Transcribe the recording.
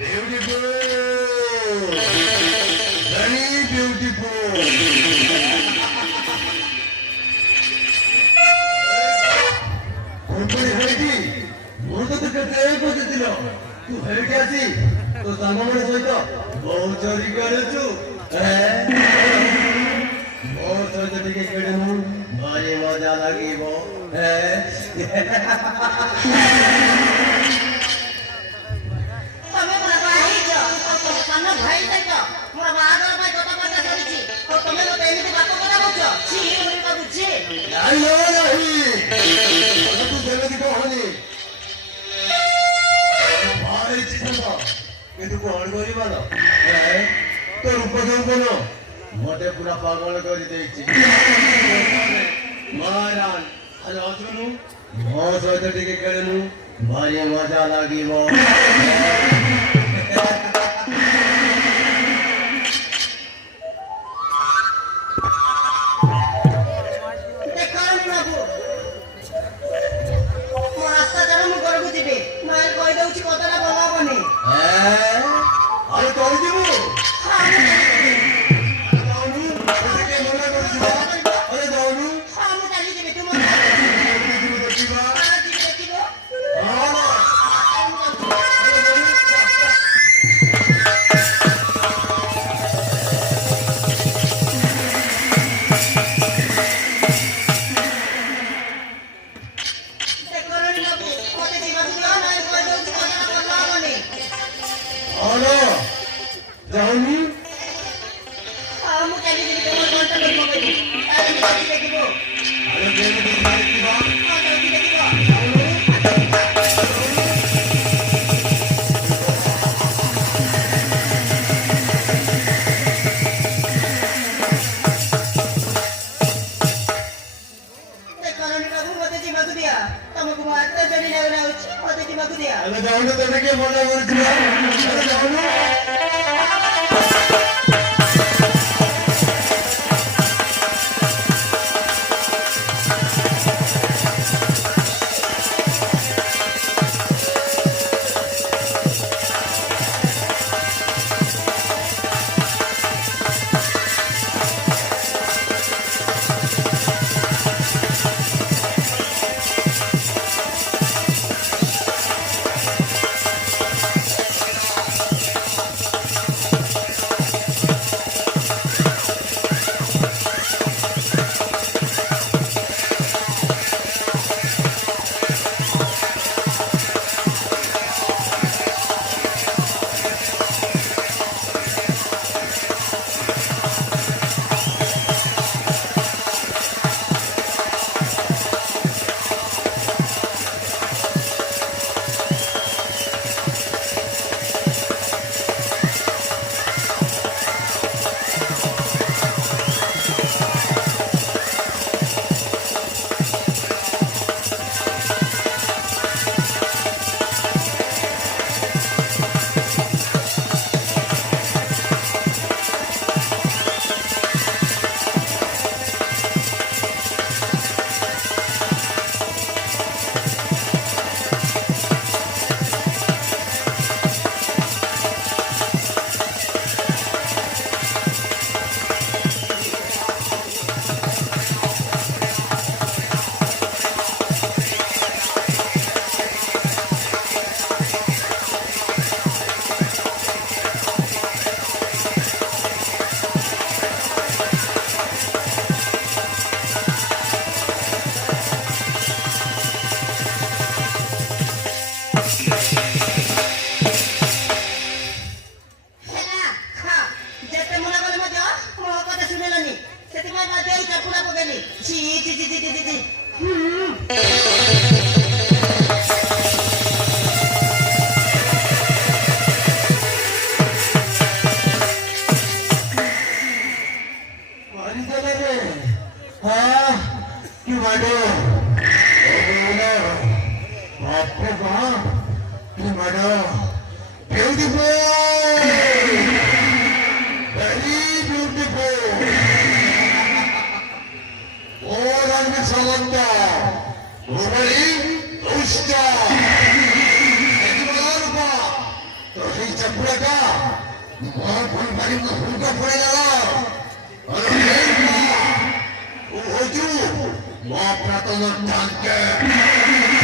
Beautiful. Very beautiful. कोणतरी हेळकी म्हणत करते पद्धतीन तू हेळकी आसी तो सामान्य सहित बहुत चोरी करेछु ମୋ ସହିତ ଟିକେ ଖେଳିବୁ ଭାରି ମଜା ଲାଗିବ ତମେ ମୋର ଭାଇଛ ସାନ ଭାଇ ସହିତ ମୋର ବାହାଘର ପାଇଁ କଥାବାର୍ତ୍ତା କରିଛି ଆଉ ତମେ ମୋତେ ଏମିତି ବାପ କଥା କହୁଛ ଛି ମୁଁ ଭାବୁଛି ନାହିଁ ତୁ ସେମିତି କହନି ଭାଇ ଚିନ୍ତା କିନ୍ତୁ କଣ କରିବାର ତୋ ରୂପ ଯୌବନ ମତେ ପୁରା ପାଗଳ କରିଦେଇଛି ମହାରାଣ ଆରେ ଆସୁନୁ ମୋ ସହିତ ଟିକେ ଖେଳିନୁ ଭାରି ମଜା ଲାଗିବ ଦେଖନି ବାବୁ ମୋ ରାସ୍ତା ଦ୍ୱାରା ମୁଁ ଘରକୁ ଯିବି ନହେଲେ କହିଦେଉଛି କଥାଟା ଭଲ ହବନି ଆରେ କହିଯିବୁ ମୋ ଫୁଲବାଣୀ ଫୁଲକ ପଳେଇଗଲ ହଉଛୁ ମୋ ପ୍ରାତନ ଢାଙ୍କେ